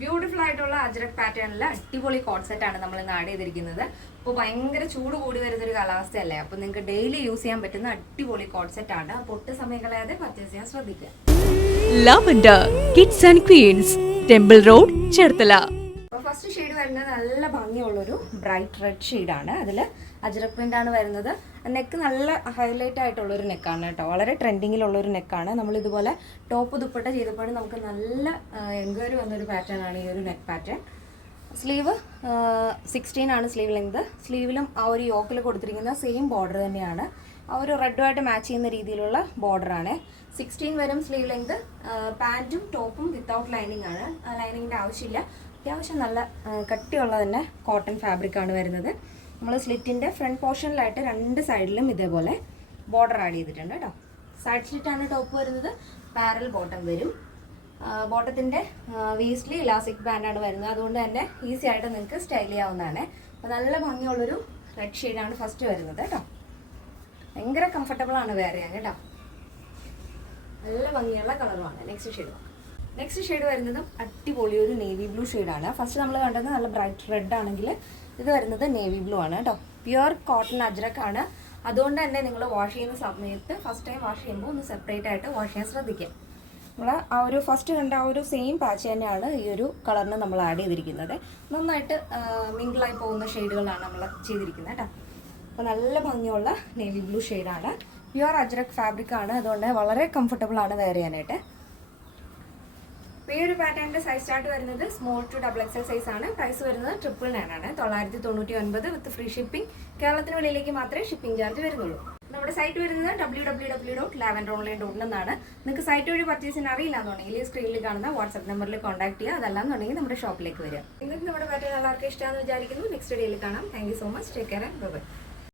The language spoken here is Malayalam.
ബ്യൂട്ടിഫുൾ ആയിട്ടുള്ള അജ്രക് പാറ്റേണിൽ അടിപൊളി കോട്ട് സെറ്റ് ആണ് നമ്മൾ ഇന്ന് ആഡ് ചെയ്തിരിക്കുന്നത്. അപ്പോൾ ഭയങ്കര ചൂട് കൂടി വരുന്നൊരു കാലാവസ്ഥയല്ലേ, അപ്പോൾ നിങ്ങൾക്ക് ഡെയിലി യൂസ് ചെയ്യാൻ പറ്റുന്ന അടിപൊളി കോട്ട് സെറ്റ് ആണ്. അപ്പോൾ ഒട്ടും സമയം കളയാതെ പർച്ചേസ് ചെയ്യാൻ ശ്രദ്ധിക്കുക. Lavender kids and queens, temple road, Cherthala. അപ്പോൾ ഫസ്റ്റ് ഷെയ്ഡ് വരുന്നത് നല്ല ഭംഗിയുള്ളൊരു ബ്രൈറ്റ് റെഡ് ഷെയ്ഡാണ്. അതിൽ അജ്രക് പ്രിന്റ് ആണ് വരുന്നത്. നെക്ക് നല്ല ഹൈലൈറ്റ് ആയിട്ടുള്ളൊരു നെക്കാണ് കേട്ടോ, വളരെ ട്രെൻഡിങ്ങിലുള്ളൊരു നെക്കാണ്. നമ്മളിതുപോലെ ടോപ്പ് ദുപ്പട്ട ചെയ്തപ്പോഴും നമുക്ക് നല്ല എൻക്വയറി വന്നൊരു പാറ്റേൺ ആണ് ഈ ഒരു നെക്ക് പാറ്റേൺ. സ്ലീവ് 16 ആണ് സ്ലീവ് ലെങ്ത്. സ്ലീവിലും ആ ഒരു യോക്കിൽ കൊടുത്തിരിക്കുന്ന സെയിം ബോർഡർ തന്നെയാണ്. ആ ഒരു റെഡുമായിട്ട് മാച്ച് ചെയ്യുന്ന രീതിയിലുള്ള ബോർഡറാണ്. 16 വരും സ്ലീവ് ലെങ്ത്. പാൻറ്റും ടോപ്പും വിത്തൗട്ട് ലൈനിങ് ആണ്. ലൈനിങ്ങിൻ്റെ ആവശ്യമില്ല. അത്യാവശ്യം നല്ല കട്ടിയുള്ള തന്നെ കോട്ടൺ ഫാബ്രിക് ആണ് വരുന്നത്. നമ്മൾ സ്ലിറ്റിൻ്റെ ഫ്രണ്ട് പോർഷനിലായിട്ട് രണ്ട് സൈഡിലും ഇതേപോലെ ബോർഡർ ആഡ് ചെയ്തിട്ടുണ്ട് കേട്ടോ. സൈഡ് സ്ലിറ്റാണ് ടോപ്പ് വരുന്നത്. പാരൽ ബോട്ടം വരും. ബോട്ടത്തിൻ്റെ വേസ്റ്റിൽ ഇലാസ്റ്റിക് ബാൻഡാണ് വരുന്നത്. അതുകൊണ്ട് തന്നെ ഈസി ആയിട്ട് നിങ്ങൾക്ക് സ്റ്റൈൽ ചെയ്യാവുന്നതാണ്. അപ്പോൾ നല്ല ഭംഗിയുള്ളൊരു റെഡ് ഷെയ്ഡാണ് ഫസ്റ്റ് വരുന്നത് കേട്ടോ. ഭയങ്കര കംഫർട്ടബിൾ ആണ് വെയർ ചെയ്യാൻ കേട്ടോ. നല്ല ഭംഗിയുള്ള കളറുമാണ്. നെക്സ്റ്റ് ഷെയ്ഡ് വരുന്നതും അടിപൊളി ഒരു നേവി ബ്ലൂ ഷെയ്ഡാണ്. ഫസ്റ്റ് നമ്മൾ കണ്ടത് നല്ല ബ്രൈറ്റ് റെഡ് ആണെങ്കിൽ ഇത് വരുന്നത് നേവി ബ്ലൂ ആണ് കേട്ടോ. പ്യുവർ കോട്ടൺ അജ്രക് ആണ്. അതുകൊണ്ട് തന്നെ നിങ്ങൾ വാഷ് ചെയ്യുന്ന സമയത്ത് ഫസ്റ്റ് ടൈം വാഷ് ചെയ്യുമ്പോൾ ഒന്ന് സെപ്പറേറ്റ് ആയിട്ട് വാഷ് ചെയ്യാൻ ശ്രദ്ധിക്കുക. നമ്മൾ ആ ഒരു ഫസ്റ്റ് കണ്ട ആ ഒരു സെയിം പാച്ച് തന്നെയാണ് ഈ ഒരു കളറിന് നമ്മൾ ആഡ് ചെയ്തിരിക്കുന്നത്. നന്നായിട്ട് മിങ്കിളായി പോകുന്ന ഷെയ്ഡുകളാണ് നമ്മൾ ചെയ്തിരിക്കുന്നത് കേട്ടോ. അപ്പോൾ നല്ല ഭംഗിയുള്ള നേവി ബ്ലൂ ഷെയ്ഡാണ്. പ്യുവർ അജ്രക് ഫാബ്രിക് ആണ്. അതുകൊണ്ട് വളരെ കംഫർട്ടബിൾ ആണ് വെയർ ചെയ്യാനായിട്ട്. ഈ ഒരു പാറ്റേണിന്റെ സൈസ് സ്റ്റാർട്ട് വരുന്നത് സ്മോൾ ടു XXL സൈസ് ആണ്. പ്രൈസ് വരുന്നത് 999 ആണ്. 999 വിത്ത് ഫ്രീ ഷിപ്പിംഗ്. കേരളത്തിന് വെളിയിലേക്ക് മാത്രമേ ഷിപ്പിംഗ് ചാർജ് വരുന്നുള്ളൂ. നമ്മുടെ സൈറ്റ് വരുന്നത് www.lavenderonline.in എന്നാണ്. നിങ്ങൾക്ക് സൈറ്റ് വഴി പർച്ചേസ് ചെയ്യാൻ അറിയില്ല എന്നുണ്ടെങ്കിൽ ഈ സ്ക്രീനിൽ കാണുന്ന വാട്സ്ആപ്പ് നമ്പറിൽ കോൺടാക്ട് ചെയ്യുക. അതല്ലാന്നുണ്ടെങ്കിൽ നമ്മുടെ ഷോപ്പിലേക്ക് വരിക. നിങ്ങൾക്ക് നമ്മുടെ പാറ്റേൺ എല്ലാവർക്കും ഇഷ്ടമാണെന്ന് വിചാരിക്കുന്നു. നെക്സ്റ്റ് ഡേയിൽ കാണാം. Thank you so much. Take care and by.